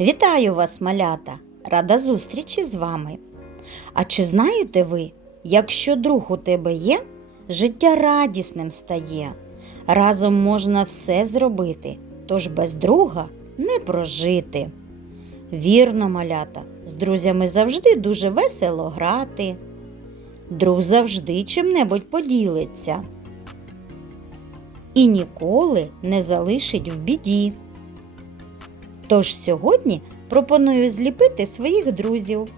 Вітаю вас, малята! Рада зустрічі з вами. А чи знаєте ви, якщо друг у тебе є, життя радісним стає. Разом можна все зробити, тож без друга не прожити. Вірно, малята, з друзями завжди дуже весело грати. Друг завжди чим-небудь поділиться і ніколи не залишить в біді. Тож сьогодні пропоную зліпити своїх друзів.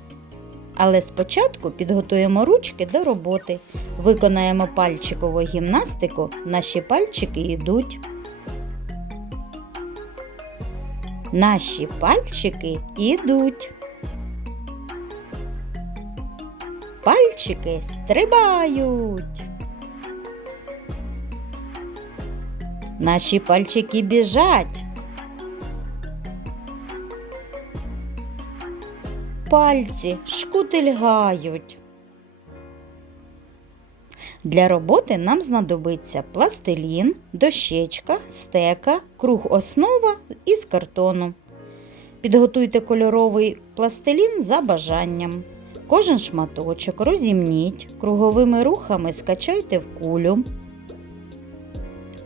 Але спочатку підготуємо ручки до роботи, виконаємо пальчикову гімнастику, наші пальчики йдуть. Наші пальчики йдуть. Пальчики стрибають. Наші пальчики біжать. Пальці шкутильгають. Для роботи нам знадобиться пластилін, дощечка, стека, круг основа із картону. Підготуйте кольоровий пластилін за бажанням. Кожен шматочок розімніть, круговими рухами скачайте в кулю.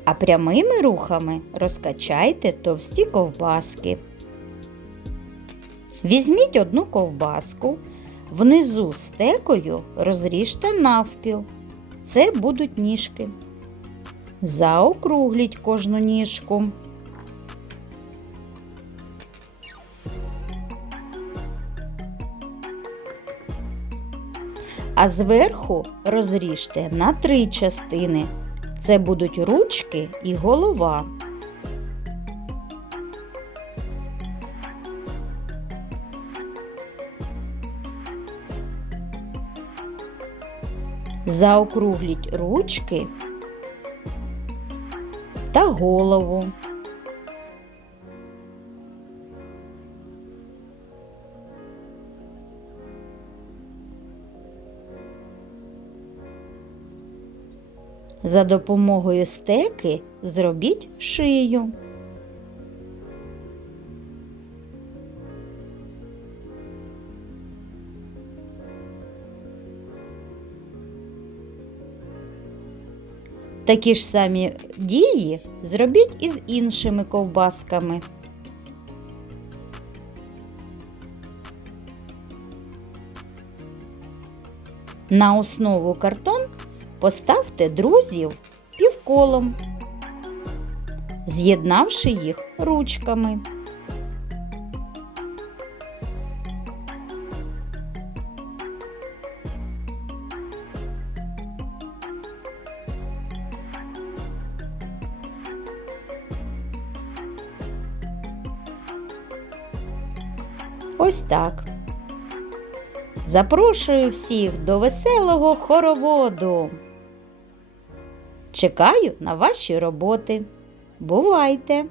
А прямими рухами розкачайте товсті ковбаски. Візьміть одну ковбаску, внизу стекою розріжте навпіл. Це будуть ніжки. Заокругліть кожну ніжку. А зверху розріжте на три частини. Це будуть ручки і голова. Заокругліть ручки та голову. За допомогою стеки зробіть шию. Такі ж самі дії зробіть і з іншими ковбасками. На основу картон поставте друзів півколом, з'єднавши їх ручками. Ось так. Запрошую всіх до веселого хороводу. Чекаю на ваші роботи. Бувайте!